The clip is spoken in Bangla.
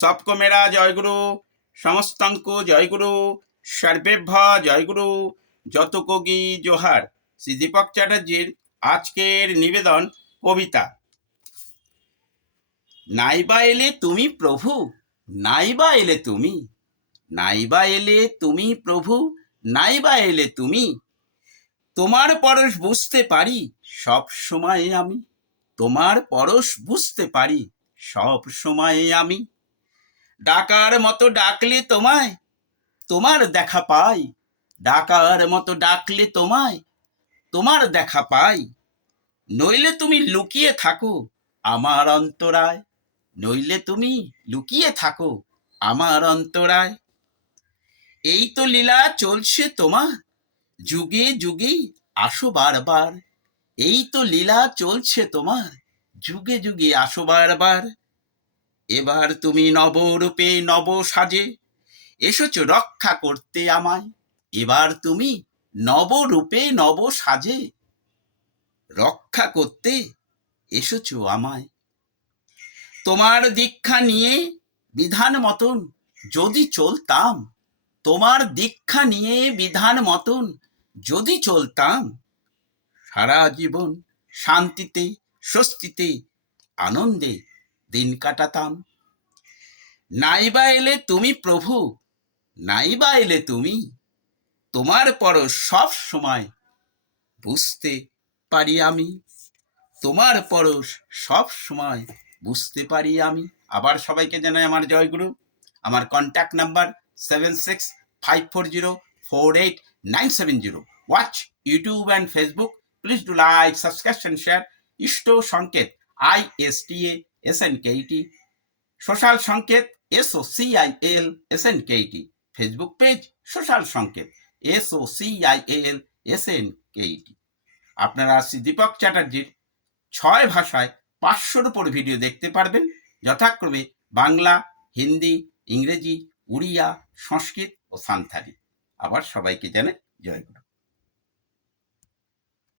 सबको मेरा जयगुरु, समस्तंको जयगुरु, सर्वेभ्य जयगुरु, যতকগি জোহার। শ্রী দীপক চ্যাটার্জির আজকের নিবেদন কবিতা। নাইবা এলে তুমি প্রভু, নাইবা এলে তুমি, নাইবা এলে তুমি প্রভু, নাইবা এলে তুমি, তোমার পরশ বুঝতে পারি সব সময়ে আমি, তোমার পরশ বুঝতে পারি সব সময়ে আমি। ডাকার মতো ডাকলে তোমায়, তোমার দেখা পাই, ডাকার মতো ডাকলে তোমায়, তোমার দেখা পাই। নইলে তুমি লুকিয়ে থাকো আমার অন্তরায়, নইলে তুমি লুকিয়ে থাকো আমার অন্তরায়। এই তো লীলা চলছে তোমার, যুগে যুগে আসো বারবার। এই তো লীলা চলছে তোমার, যুগে যুগে আসো বারবার। এবার তুমি নবরূপে নব সাজে এসেছো রক্ষা করতে আমায়। এবার তুমি নবরূপে নব সাজে রক্ষা করতে এসেছো আমায়। তোমার দীক্ষা নিয়ে বিধান মতন যদি চলতাম, তোমার দীক্ষা নিয়ে বিধান মতন যদি চলতাম, সারা জীবন শান্তিতে স্বস্তিতে আনন্দে দিন কাটাতাম। নাইবা এলে তুমি প্রভু, নাইবা এলে তুমি, তোমার পরশ সব সময় বুঝতে পারি আমি, তোমার পরশ সব সময় বুঝতে পারি আমি। আবার সবাইকে জানাই আমার জয়গুরু। আমার contact number 7654048970। Watch YouTube and Facebook. Please do like, subscribe and share. Ishta Sanket ISTASNKET, social Sanket SOCIALSNKET, Facebook page social Sanket SOCIALSNKET। আপনারা শ্রী দীপক চ্যাটার্জির 6 ভাষায় 500-র উপর ভিডিও দেখতে পারবেন, যথাক্রমে বাংলা, হিন্দি, ইংরেজি, উড়িয়া, সংস্কৃত ও সান্থালি। আবার সবাইকে জানাই জয়গুরু।